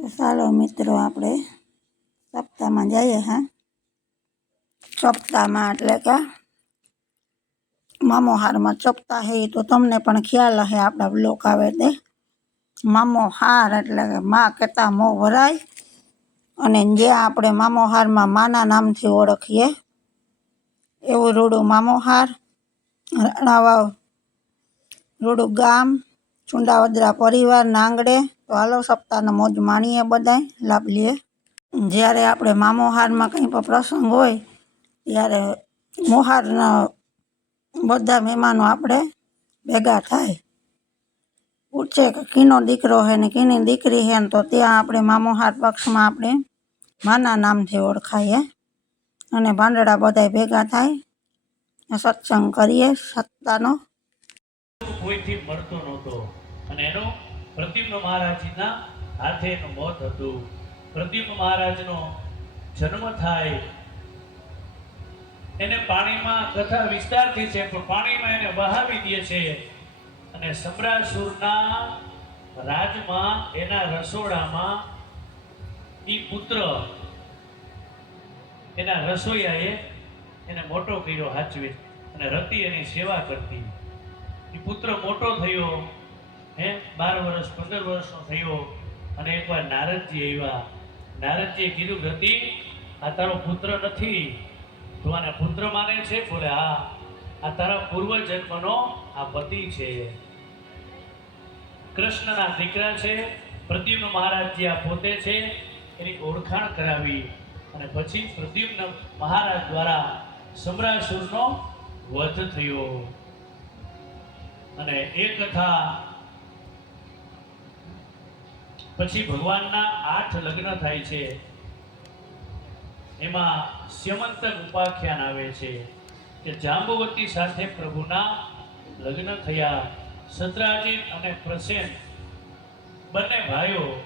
તો ચાલો મિત્રો, આપણે સપ્તાહમાં જઈએ, હા? સપ્તાહમાં એટલે કે મામોહારમાં સપ્તાહ હે, તો તમને પણ ખ્યાલ હે આપણા બ્લોક આવે તે. મામોહાર એટલે કે મા કહેતા મો ભરાય અને જે આપણે મામોહારમાં માના નામથી ઓળખીએ, એવું રૂડું મામોહાર, રાણાવાવ, રૂડું ગામ, ચુંડાવદરા પરિવાર, નાંગડે તો હાલો સપ્તાહનો મોજ માણીએ બધાય, લાભ લઈએ જ્યારે આપણે મામોહારમાં કંઈ પણ પ્રસંગ હોય, ત્યારે મોહારના બધા મહેમાનો આપણે ભેગા થાય. પૂછે કે કીનો દીકરો હે ને કીની દીકરી હે ને તો ત્યાં આપણે મામોહાર પક્ષમાં આપણે માના નામથી ઓળખાઈએ. અને ભાંડડા બધાય ભેગા થાય. સત્સંગ કરીએ સત્તાનો. કોઈથી મળતો નહોતો. અને એનો પ્રદ્યુમ્ન મહારાજના હાથે એનું મોત હતું. પ્રદ્યુમ્ન મહારાજનો જન્મ થાય. એને પાણીમાં કથા વિસ્તારથી છે, પણ પાણીમાં એને વહાવી દે છે. અને સમ્રાસુરના રાજમાં, એના રસોડામાં એ પુત્ર એના રસોઈયાએ એને મોટો કર્યો હાચવે અને રતિ એની સેવા કરતી. એ પુત્ર મોટો થયો. હે? બાર વર્ષ, પંદર વર્ષનો થયો અને એકવાર નારદજી આવ્યા. નારદજીએ કીધું રતિ આ તારો પુત્ર નથી. તું આને પુત્ર માને છે? બોલે, હા, આ તારા પૂર્વ જન્મનો આ પતિ છે. કૃષ્ણના દીકરા છે, પ્રદ્યુમ્ન મહારાજજી આ પોતે છે, એની ઓળખાણ કરાવી અને પછી પ્રદ્યુમ્ન મહારાજ દ્વારા સમ્રાસુરનો વધ થયો. અને એ કથા પછી ભગવાનના આઠ લગ્ન થાય છે. એમાં સ્યમંતક ઉપાખ્યાન આવે છે કે જાંબુવતી સાથે પ્રભુના લગ્ન થયા. સત્રાજીત અને પ્રસેન બંને ભાઈઓ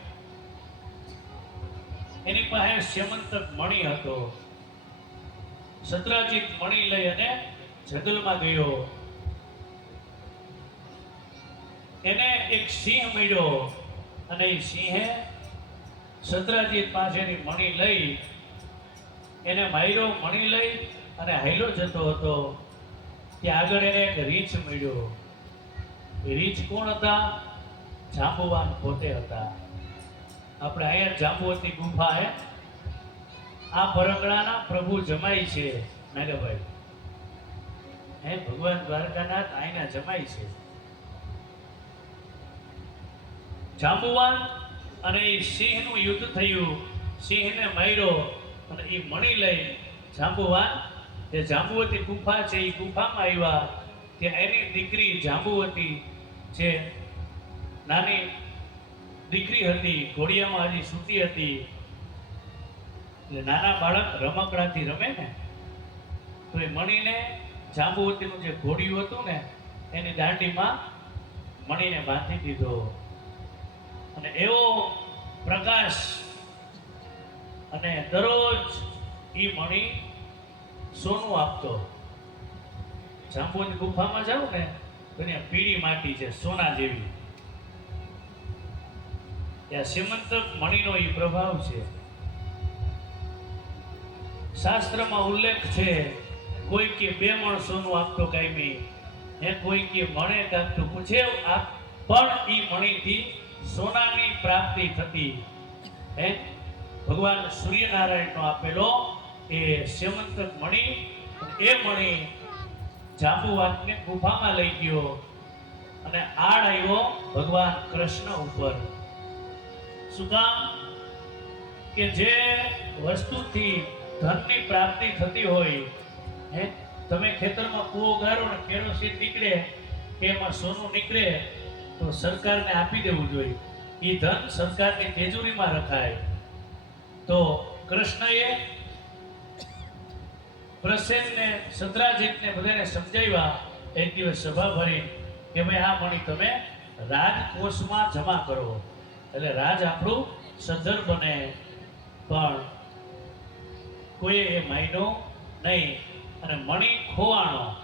એની પાસે સ્યમંતક મણિ હતો. સત્રાજીત મણિ લઈ અને જંગલમાં ગયો. એને એક સિંહ મળ્યો. અને સિંહે સત્રાજીત પાસેની મણી લઈ, એને માયરો મણી લઈ અને હાઈલો જતો હતો. ત્યાં આગળ એને એક રીંછ મળ્યો. રીંછ કોણ હતા? જાંબુવાન પોતે હતા. આપણે અહીંયા જાંબુવતી ગુફા હે. આ પરંગળાના પ્રભુ જમાય છે. મેઘાભાઈ હે ભગવાન દ્વારકાનાથ અહીંના જમાય છે. જાંબુવાન અને એ સિંહનું યુદ્ધ થયું. સિંહને માર્યો અને એ મણી લઈ જાંબુવાન, જે જાંબુવતી ગુફા છે, એ ગુફામાં આવ્યા. ત્યાં એની દીકરી જાંબુવતી જે નાની દીકરી હતી, ઘોડિયામાં હજી સૂતી હતી. એટલે નાના બાળક રમકડાથી રમે ને, તો એ મણીને જાંબુવતીનું જે ઘોડિયું હતું ને, એની દાંડીમાં મણીને બાંધી દીધો. અને એવો પ્રકાશ અને દરરોજ એ મણી સોનું આપતો. જાંબુની ગુફામાં જાવ ને, તો ત્યાં પીળી માટી છે, સોના જેવી. ત્યાં શ્રીમંતક મણીનો એ પ્રભાવ છે. શાસ્ત્રમાં ઉલ્લેખ છે, કોઈ કે બે મણ સોનું આપતો કાયમી હે કોઈ કે મણે કાપતું. પૂછે આપ પણ એ મણીથી સોનાની પ્રાપ્તિ થતી હે? ભગવાન સૂર્યનારાયણનો આપેલો એ શ્યમંતક મણી, એ મણી જાંબુવાતને ગુફામાં લઈ ગયો અને આડ આવ્યો ભગવાન કૃષ્ણ ઉપર. શું કામ? કે જે વસ્તુથી ધનની પ્રાપ્તિ થતી હોય, હે? તમે ખેતરમાં કૂવો ગાળો ને કેરોસીન નીકળે એમાં સોનું નીકળે તો સરકારને આપી દેવું જોઈએ. એ ધન સરકારની તેજુરીમાં રખાય. તો કૃષ્ણએ પ્રસેનને સત્રાજીતને બધાને સમજાવ્યા. એક દિવસ સભા ભરી કે ભાઈ આ મણી, તમે રાજકોષમાં જમા કરો. એટલે રાજ આપણું સદ્ધર બને. પણ કોઈએ એ માયનો નહીં. અને મણી ખોવાણો.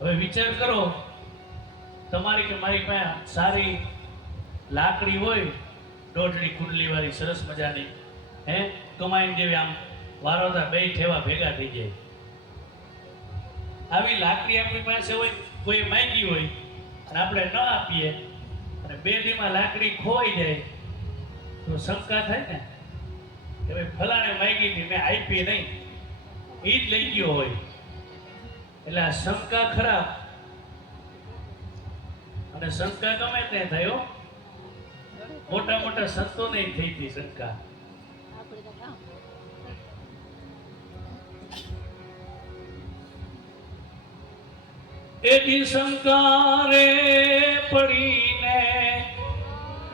હવે વિચાર કરો તમારી કે મારી પાસે સારી લાકડી હોય દોઢડી કુંડલી વાળી સરસ મજાની, હે? કમાઈને જેવી આમ વારોતા બે ઠેવા ભેગા થઈ જાય. આવી લાકડી આપણી પાસે હોય, કોઈ માંગી હોય, અને આપણે ન આપીએ, અને બે દીમાં લાકડી ખોવાઈ જાય, તો શંકા થાય ને? કે ભાઈ, ફલાણે માંગી હતી, મેં આપી નહીં. એ જ લઈ ગયો હોય. એટલે આ શંકા ખરાબ અને શંકા ગમે તે થયો મોટા મોટા સંતો નહીં થઈ હતી શંકા. એથી શંકારે પડીને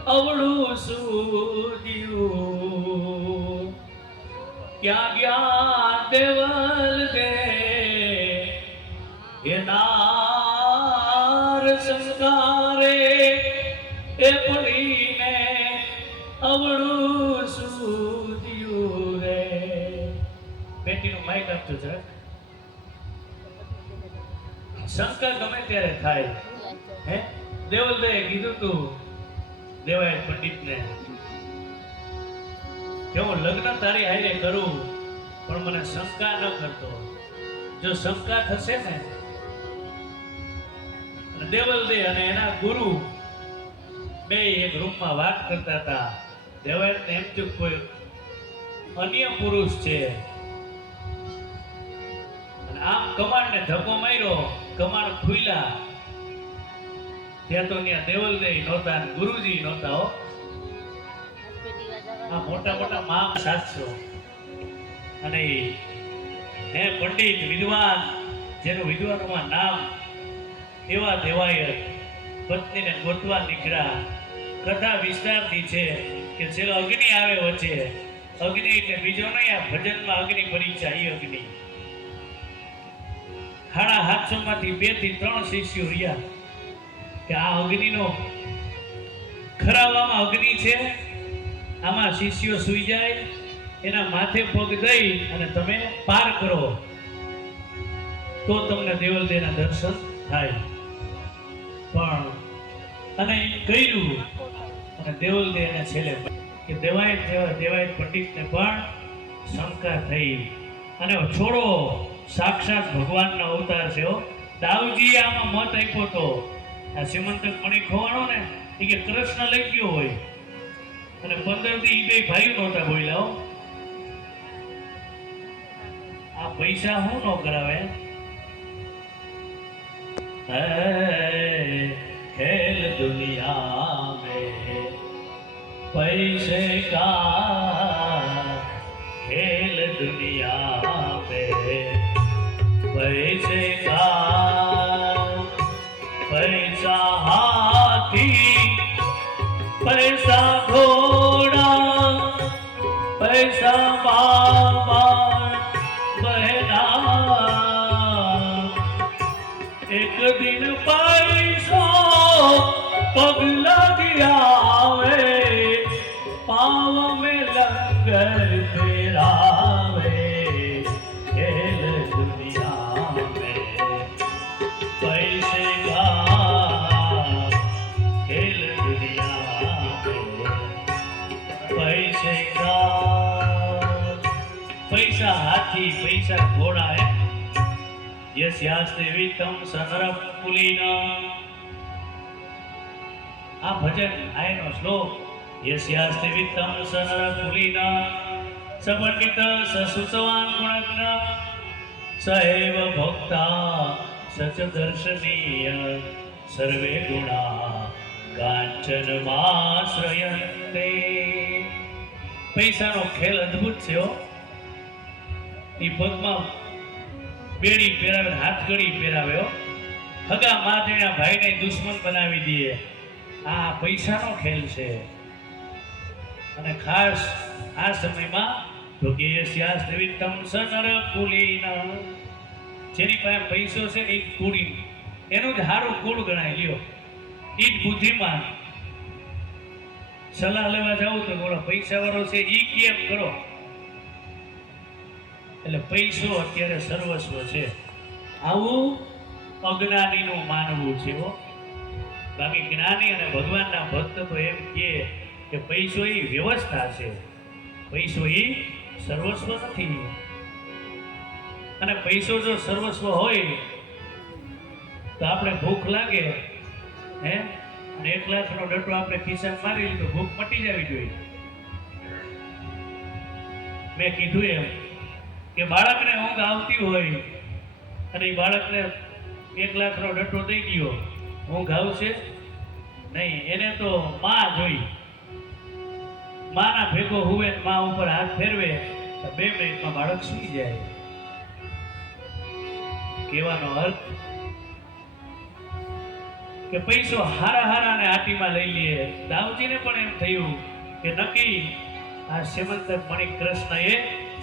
અવળું સૂજ્યું ક્યાં ગયા દેવલ દે? એ નાર શંકારે આપજો જરાક શંકા ગમે ત્યારે થાય. હે? દેવલદાએ કીધું તું, દેવાય પંડિતને કે હું લગ્ન તારી હારે કરું, પણ મને શંકા ન કરતો. જો શંકા થશે ને દેવલદે અને એના ગુરુ બે એક રૂમમાં વાત કરતા હતા. દેવાય એમ કોઈ અન્ય પુરુષ છે આમ કમાણને ધક્કો માર્યો કમાણ ખુલ્યા. ત્યાં તો ત્યાં દેવલદે નહોતા ગુરુજી નહોતા હો. આ મોટા મોટા મહા શાસ્ત્રો અને હે પંડિત વિદ્વાન, જેનું વિદ્વાનોમાં નામ એવા દેવાય પત્નીને ગોતવા નીકળ્યા. કથા વિસ્તારથી છે કે છેલ્લો અગ્નિ આવે વચ્ચે. અગ્નિ એટલે બીજો નહીં, આ ભજનમાં અગ્નિ પરીક્ષા એ અગ્નિ. સાડા સાતસો માંથી બેથી ત્રણ શિષ્યો રહ્યા કે આ અગ્નિનો ખરાવામાં અગ્નિ છે. આમાં શિષ્યો સુઈ જાય, એના માથે પગ દઈ અને તમે પાર કરો. તો તમને દેવલદેના દર્શન થાય. પણ અને ઈ કર્યું અને દેવલદે એને છેલ્લે કે દેવાય દેવાય પંડિતને પણ શંકા થઈ. અને છોડો. સાક્ષાત ભગવાનનો અવતાર છે દાઉજી આમાં મત આપ્યો તો. આ શ્રીમંતક મણી ખોવાણો ને, એ કે કૃષ્ણ લઈ ગયો હોય. અને પંદરથી બે ભાઈ નહોતા બોલ્યા આ પૈસા હું ન કરાવે? ખેલ દુનિયા મે પૈસે કા ખેલ દુનિયા परिसे परिसा हाथी परिसा घोड़ा परिसा बाबा बहना एक दिन परिसो पग पैसे का पैसा हाथी पैसा घोड़ा है યસ્યાસ્તે વિત્તમ સનરપ પુલીના આ ભજન આયનો શ્લોક યસ્યાસ્તે વિત્તમ સનરપ પુલીના સપંડિત સસુતવાન ગુણજ્ઞ સએવ ભોક્તા સચ દર્શનીય સર્વે ગુણા કાંચનમાશ્રયંતે પૈસાનો ખેલ અદ્ભુત છે એ પગમાં બેડી પહેરાવે હાથકડી પહેરાવ્યો હગા માતેના ભાઈને દુશ્મન બનાવી દઈએ. આ પૈસાનો ખેલ છે. અને ખાસ આ સમયમાં તો કે યસ્યાસ વિત્તમ સનર કુલીના. જેની પાસે પૈસો છે એ કુળી એનું જ સારું કુળ ગણાય, લ્યો. એ જ બુદ્ધિમાન. સલાહ લેવા જાવ તો બોલો પૈસા વાળો છે એ કેમ કરો? એટલે પૈસો અત્યારે સર્વસ્વ છે. આવું અજ્ઞાનીનું માનવું છે હો. બાકી જ્ઞાની અને ભગવાનના ભક્ત તો એમ કે પૈસો એ વ્યવસ્થા છે. પૈસો એ સર્વસ્વ નથી. અને પૈસો જો સર્વસ્વ હોય, તો આપણે ભૂખ લાગે, હે? અને એક લાખનો ડટો આપણે ખિસ્સા મારી લીધો. ભૂખ મટી જવી જોઈએ. મેં કીધું એમ કે બાળકને ઊંઘ આવતી હોય અને એ બાળકને એક લાખનો ડટો દઈ ગયો. ઊંઘ આવશે? નહીં, એને તો માં જોઈ. માના ભેગો હુવે માં ઉપર હાથ ફેરવે, તો બે મિનિટમાં બાળક સૂઈ જાય. કહેવાનો અર્થ કે પૈસો હારા હારા ને આટીમાં લઈ લઈએ દાઉજીને પણ એમ થયું કે નક્કી આ શ્રીમંત મણિક એ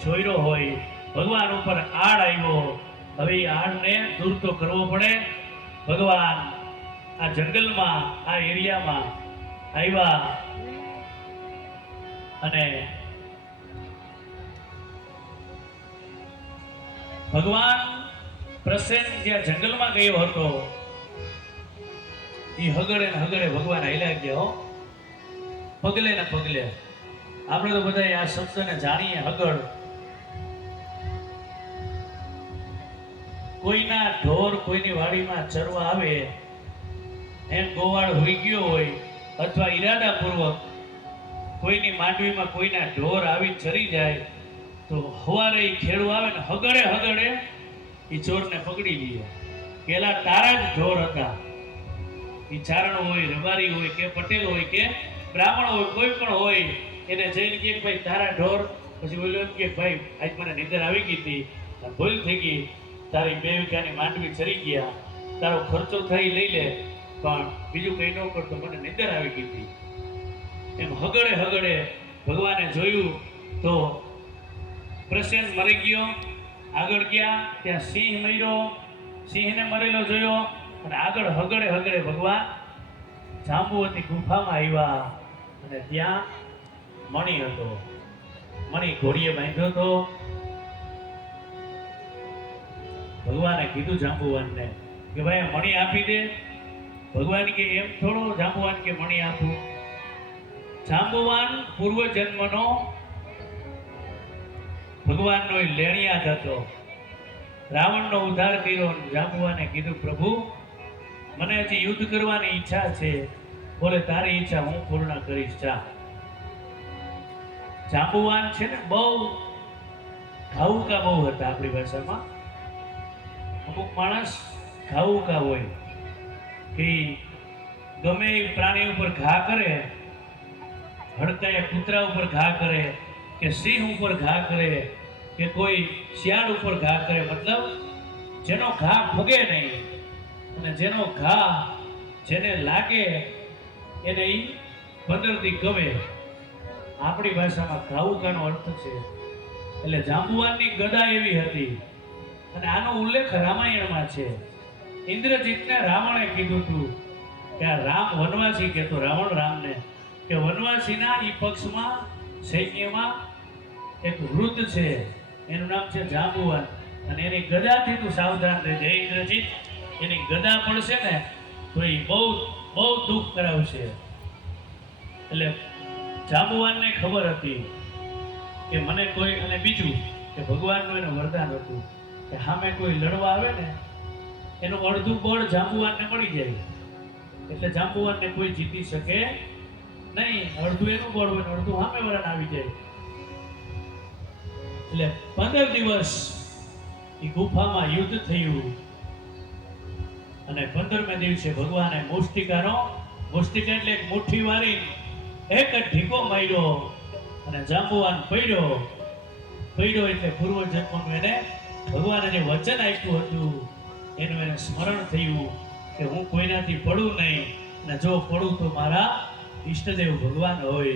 જોઈરો હોય. ભગવાન ઉપર આડ આવ્યો. હવે આડને દૂર તો કરવો પડે. ભગવાન આ જંગલમાં, આ એરિયામાં આવ્યા અને ભગવાન પ્રસેન જ્યાં જંગલમાં ગયો હતો એ હગડે ને હગડે ભગવાન હેલા ગયા પગલે ને પગલે. આપણે તો બધા આ શબ્દને જાણીએ હગડ. કોઈના ઢોર કોઈની વાડીમાં ચરવા આવે, એમ ગોવાળ હોઈ ગયો હોય અથવા ઈરાદાપૂર્વક કોઈની માંડવીમાં કોઈના ઢોર આવી ચરી જાય, તો હવારે એ ખેડૂ આવે ને હગડે હગડે એ ચોરને પકડી લઈએ પેલા તારા જ ઢોર હતા. ઈ ચારણ હોય, રબારી હોય કે પટેલ હોય કે બ્રાહ્મણ હોય, કોઈ પણ હોય, એને જઈને કે ભાઈ, તારા ઢોર, પછી બોલ્યો કે, ભાઈ, આજ મને નીંદર આવી ગઈ હતી ભૂલ થઈ ગઈ. તારી બે વીઘાની માંડવી ચરી ગયા. તારો ખર્ચો થઈ લઈ લે, પણ બીજું કંઈ ન કરતો મને નીંદર આવી ગઈ હતી. એમ હગડે હગડે ભગવાને જોયું તો પ્રસેન મરી ગયો. આગળ ગયા, ત્યાં સિંહ મર્યો. સિંહને મરેલો જોયો. અને આગળ હગડે હગડે ભગવાન જાંબુવતી ગુફામાં આવ્યા અને ત્યાં મણી હતો. મણી ઘોડીએ બાંધ્યો હતો. ભગવાને કીધું જાંબુવાનને કે ભાઈ મણી આપી દે. ભગવાન કે એમ થોડો જાંબુવાન કે મણી આપું. જાંબુવાન પૂર્વ જન્મનો ભગવાનનો લેણિયાત હતો. રાવણનો ઉદ્ધાર કર્યો જાંબુવાને કીધું, પ્રભુ મને હજી યુદ્ધ કરવાની ઈચ્છા છે. બોલે, તારી ઈચ્છા હું પૂર્ણ કરીશ, જા. જાંબુવાન છે ને, બહુ ઘાઉકા બહુ હતા આપણી ભાષામાં. અમુક માણસ ઘાઉકા હોય કે ગમે એ પ્રાણી ઉપર ઘા કરે હડકાયા કૂતરા ઉપર ઘા કરે, કે સિંહ ઉપર ઘા કરે, કે કોઈ શિયાળ ઉપર ઘા કરે, મતલબ જેનો ઘા ભગે નહીં. અને જેનો ઘા જેને લાગે એને એ પંદરથી ગમે. આપણી ભાષામાં ઘાવુકાનો અર્થ છે. એટલે જાંબુવાનની ગદા એવી હતી. અને આનો ઉલ્લેખ રામાયણમાં છે. ઇન્દ્રજીતને રાવણે કીધું હતું કે આ રામ વનવાસી કહેતો, રાવણ રામને, કે વનવાસીના એ પક્ષમાં, સૈન્યમાં એક વૃદ્ધ છે. એનું નામ છે જાંબુવાન. અને એની ગદાથી તું સાવધાન રહેજે ઇન્દ્રજીત. એની ગદા પડશે ને, તો એ બહુ બહુ દુઃખ કરાવશે. એટલે જાબુવાનને ખબર હતી કે મને કોઈ, અને બીજું, કે ભગવાનનું એનું વરદાન હતું, કે સામે કોઈ લડવા આવે ને, એનું અડધું બળ જાંબુવાનને મળી જાય. એટલે જાંબુવાનને કોઈ જીતી શકે નહીં. અડધું એનું બળ હોય અડધું સામે વરણ આવી જાય. એટલે પંદર દિવસ એ ગુફામાં યુદ્ધ થયું. અને પંદરમે દિવસે ભગવાને મુષ્ટિકાનો, મુષ્ટિક એટલે એક મુઠ્ઠી વારી એક જ ઢીકો માર્યો અને જાંબુવાન પડ્યો. પડ્યો એટલે પૂર્વ જન્મનું એને ભગવાને જે વચન આપ્યું હતું. એનું એને સ્મરણ થયું કે હું કોઈનાથી પડું નહીં અને જો પડું તો મારા ઈષ્ટદેવ ભગવાન હોય.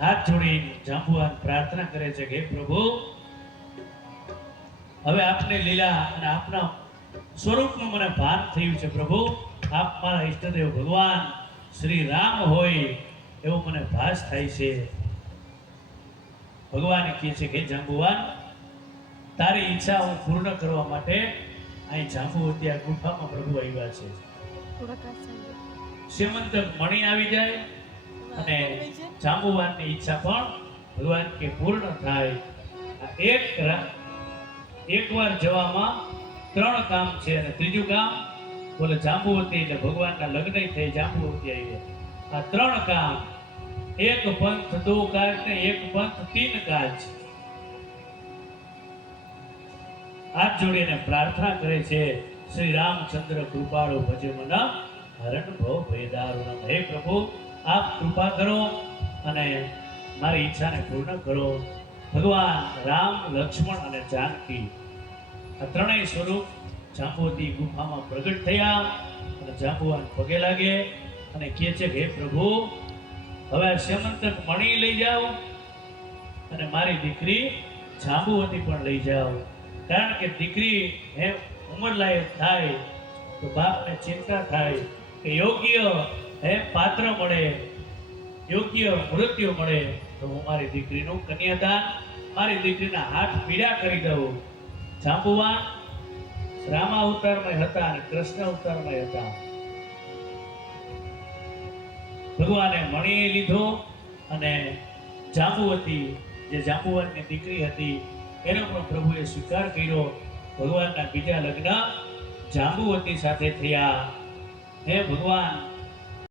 હાથ જોડી જાંબુવાન પ્રાર્થના કરે છે કે પ્રભુ, હવે આપને લીલા અને આપના સ્વરૂપનું મને ભાન થયું છે, પ્રભુ આપ મારા ઈષ્ટદેવ ભગવાન, શ્રી રામ હોય એવો મને ભાસ થાય છે ભગવાન કહે છે કે જાંબુવાન, તારી ઈચ્છા હું પૂર્ણ કરવા માટે અહીં જાંબુવતી આ ગુફામાં પ્રભુ આવ્યા છે. શ્રીમંત મણિ આવી જાય અને? જાંબુવાનની ઈચ્છા પણ ભગવાન કે પૂર્ણ થાય એક એકવાર જવામાં ત્રણ કામ છે અને ત્રીજું કામ બોલે જાંબુવતી એટલે ભગવાનના લગ્ન થઈ જાંબુવતી આવી આ ત્રણ કામ એક પંથ, દો કાજ ને એક પંથ, તીન કાજ હાથ જોડીને પ્રાર્થના કરે છે, શ્રી રામચંદ્ર કૃપાળો ભજે મન હરણ ભવ ભયદારુણમ હે પ્રભુ, આપ કૃપા કરો અને મારી ઈચ્છાને પૂર્ણ કરો. ભગવાન રામ, લક્ષ્મણ અને જાનકી આ ત્રણેય સ્વરૂપ જાંબુવતી ગુફામાં પ્રગટ થયા અને જાંબુવાન પગે લાગે અને કહે છે કે, હે પ્રભુ, હવે આ શ્યમંતક મણી લઈ જાઓ અને મારી દીકરી જાંબુવતી પણ લઈ જાઓ. કારણ કે દીકરી હે ઉંમર લાયક થાય, તો બાપને ચિંતા થાય કે યોગ્ય હે પાત્ર મળે, યોગ્ય મૃત્યુ મળે, તો હું મારી દીકરીનું કન્યાદાન, મારી દીકરીના હાથ પીડા કરી દઉં. જાંબુવાન રામા અવતારમાં હતા અને કૃષ્ણ અવતારમાં હતા. ભગવાને મણી લીધો અને જાંબુવતી, જે જાંબુવાનની દીકરી હતી, એનો પણ પ્રભુએ સ્વીકાર કર્યો. ભગવાનના બીજા લગ્ન જાંબુવતી સાથે થયા. હે ભગવાન